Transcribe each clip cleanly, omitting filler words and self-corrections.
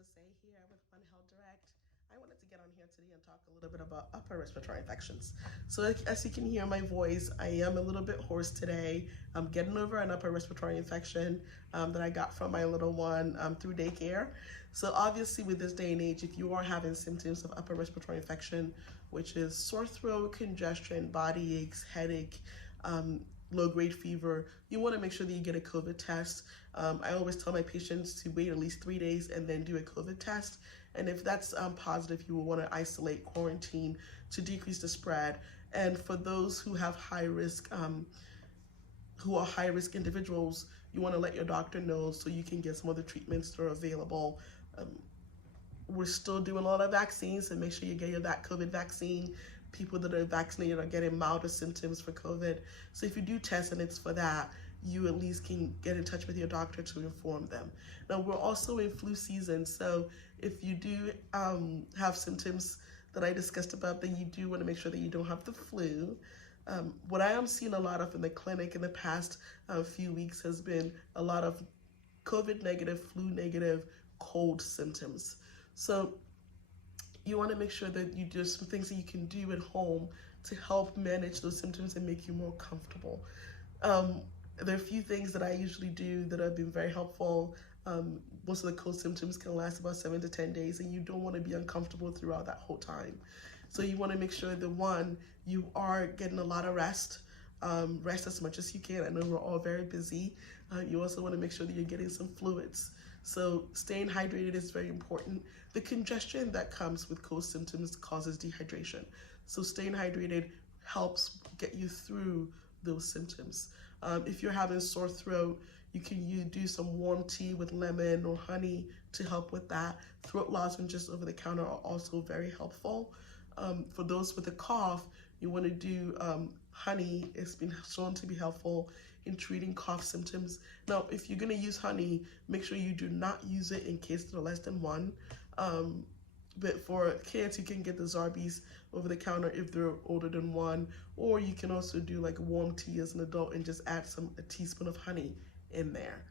Say here with One Health Direct. I wanted to get on here today and talk a little bit about upper respiratory infections. So as you can hear my voice, I am a little bit hoarse today. I'm getting over an upper respiratory infection that I got from my little one through daycare. So obviously with this day and age, if you are having symptoms of upper respiratory infection, which is sore throat, congestion, body aches, headache, low-grade fever, you want to make sure that you get a COVID test. I always tell my patients to wait at least 3 days and then do a COVID test. And if that's positive, you will want to isolate, quarantine to decrease the spread. And for those who have high risk, who are high-risk individuals, you want to let your doctor know so you can get some of the treatments that are available. We're still doing a lot of vaccines, and make sure you get your COVID vaccine. People that are vaccinated are getting milder symptoms for COVID. So if you do test and it's for that, you at least can get in touch with your doctor to inform them. Now, we're also in flu season, so if you do have symptoms that I discussed about, then you do want to make sure that you don't have the flu. What I am seeing a lot of in the clinic in the past few weeks has been a lot of COVID negative, flu negative, cold symptoms. So you want to make sure that you do some things that you can do at home to help manage those symptoms and make you more comfortable. There are a few things that I usually do that have been very helpful. Most of the cold symptoms can last about 7 to 10 days, and you don't want to be uncomfortable throughout that whole time. So you want to make sure that, one, you are getting a lot of rest. Rest as much as you can. I know we're all very busy. You also want to make sure that you're getting some fluids. So staying hydrated is very important. The congestion that comes with cold symptoms causes dehydration. So staying hydrated helps get you through those symptoms. If you're having sore throat, you can do some warm tea with lemon or honey to help with that. Throat lozenges over the counter are also very helpful. For those with a cough, you want to do honey. It's been shown to be helpful in treating cough symptoms. Now, if you're going to use honey, make sure you do not use it in case there are less than one. But for kids, you can get the Zarbee's over the counter if they're older than one, or you can also do like warm tea as an adult and just add a teaspoon of honey in there.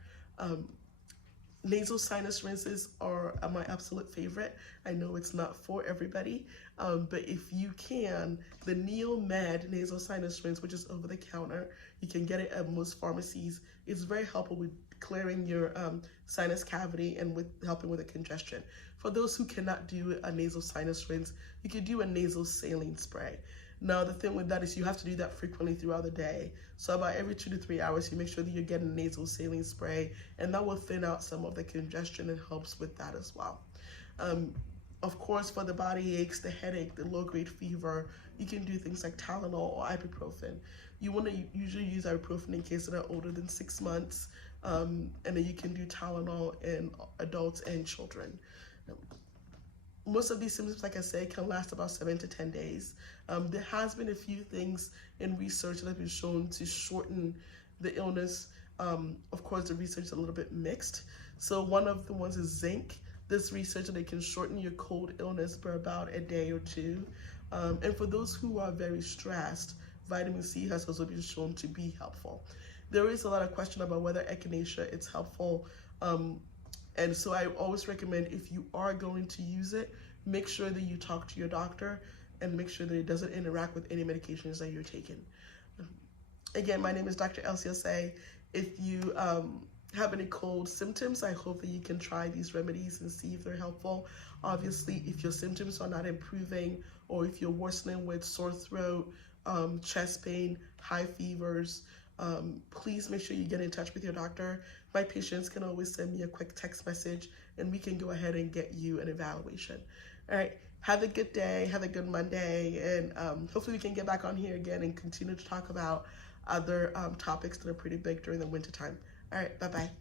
Nasal sinus rinses are my absolute favorite. I know it's not for everybody, but if you can, the NeoMed nasal sinus rinse, which is over the counter, you can get it at most pharmacies. It's very helpful with clearing your sinus cavity and with helping with the congestion. For those who cannot do a nasal sinus rinse, you could do a nasal saline spray. Now, the thing with that is you have to do that frequently throughout the day. So about every 2 to 3 hours, you make sure that you're getting nasal saline spray, and that will thin out some of the congestion and helps with that as well. Of course, for the body aches, the headache, the low-grade fever, you can do things like Tylenol or ibuprofen. You want to usually use ibuprofen in cases that are older than 6 months, and then you can do Tylenol in adults and children. Most of these symptoms, like I said, can last about 7 to 10 days. There has been a few things in research that have been shown to shorten the illness. Of course, the research is a little bit mixed. So one of the ones is zinc. This research that it can shorten your cold illness for about a day or two. And for those who are very stressed, vitamin C has also been shown to be helpful. There is a lot of question about whether echinacea is helpful. And so I always recommend, if you are going to use it, make sure that you talk to your doctor and make sure that it doesn't interact with any medications that you're taking. Again, my name is Dr. Elsie. If you have any cold symptoms, I hope that you can try these remedies and see if they're helpful. Obviously, if your symptoms are not improving, or if you're worsening with sore throat, chest pain, high fevers, please make sure you get in touch with your doctor. My patients can always send me a quick text message and we can go ahead and get you an evaluation. All right, have a good day, have a good Monday, and hopefully we can get back on here again and continue to talk about other topics that are pretty big during the winter time. All right, bye-bye.